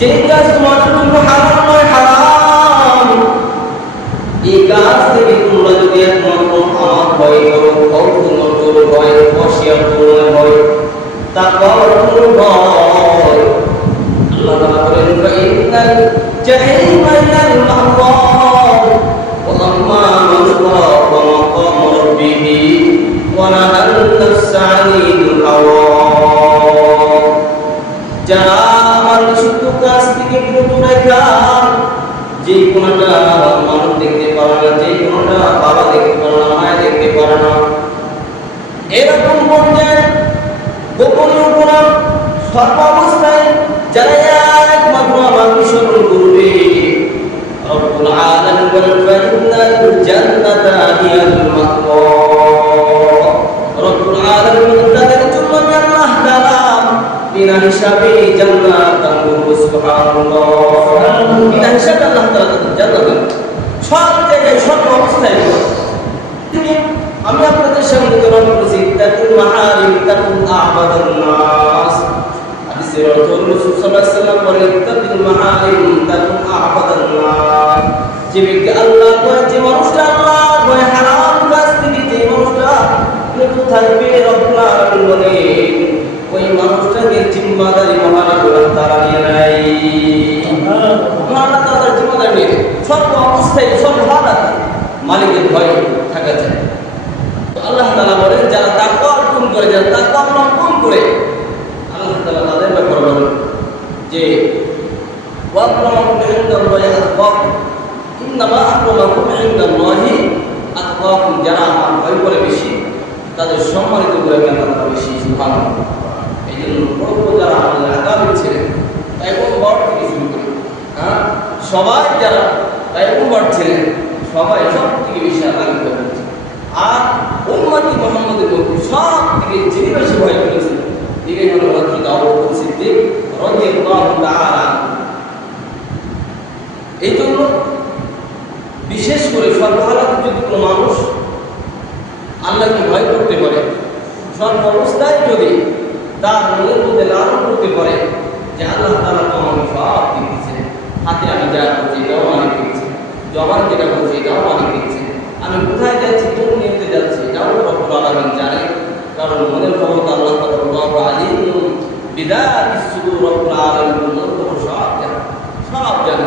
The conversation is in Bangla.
যেই কাজ তোমাদের জন্য হারাম নয়, হারাম। এই কাজ থেকে তোমরা যদি একমাত্র আমার ভয় করো কৌতুক ভয় বসিয়ার পূর্ণ ভয় তাকওয়ার পূর্ণ ভয় আল্লাহ তাআলা বলেন, ফাইনাল জাহিমা ইলাল মাহওয়ার ওয়া মাকাম রাব্বিহি, ওয়া নাহাল নাফসা রেখা যে কোনটা মানুষ দেখতে পারে না, যে কোনটা বাবা দেখতে পারে না মায়া দেখতে পারে না। এরকম পর্যায়ে গোপনীয় গুণা সর্বাবস্থায় যারা একমাত্র আমার অনুসরণ করবে রব্বুল আলামিন বলেন, ফাইন্নাল জান্নাতা হিয়াল মাওয়া রব্বুল আলামিন বিনা হিসাবে জান্নাত দান করব সুবহানাল্লাহ বিনা হিসাবে আল্লাহ তাআলা জান্নাত সব জায়গায় সব অবস্থায় তিনি আমি আপনাদের সামনে তুলনা করেছি তাকুন মাহারিম তাকুন আবাদান নাস হাদিসের অর্থ রাসূল সাল্লাল্লাহু আলাইহি ওয়াসাল্লাম বলেন তাকুন মাহারিম তাকুন আবাদান নাস যে ব্যক্তি আল্লাহ ভয় যে মানুষটা আল্লাহ ভয় হারাম কাজ থেকে যে মানুষটা বিরত থাকবে রব্বুল আলামিন বলেন ওই মানুষটাকে জিম্মাদারি মহান আল্লাহ তাআলা নিয়ে নেয়। মহান আল্লাহ জিম্মাদারি নিয়ে। সব অবস্থায় সব হালাতে মালিকের ভয় থাকা যায়। আল্লাহ তাআলা বলেন, যারা তাকওয়া অর্পণ করে, যারা তাকওয়া অবলম্বন করে, আল্লাহ তাআলা তাদের ব্যাপারে বলেন যে যারা আমার ভয় করে বেশি, তাদের সম্মানিত করে কেন বেশি, সুবহানাল্লাহ। সবাই যারা বড় ছিলেন সবাই সব থেকে বেশি আগামী করেছে আর উম্মতি মোহাম্মদের সব থেকে যিনি বেশি ভয় করেছেন তিনি হলো হযরত আবু সিদ্দিক রাদিয়াল্লাহু তাআলা এই জন্য বিশেষ করে সর্বহালাতে যদি কোনো মানুষ আল্লাহকে ভয় করতে পারে সর্ব অবস্থায় যদি তার মনের মধ্যে লালন করতে পারে। যে আল্লাহ তারা তো সব দিচ্ছে হাতে আমি যা করছি এটাও মালিক দিচ্ছে জবান যেটা করছি এটাও মালিক দিচ্ছে আমি কোথায় যাচ্ছি, কোন নিয়তে যাচ্ছি, এটাও রব্বুল আলামিন জানে। কারণ মনের খবর আল্লাহ রব্বুল আলিম বিদাত সুদূর রব্বুল আলামিন সব জানে। সব জানে।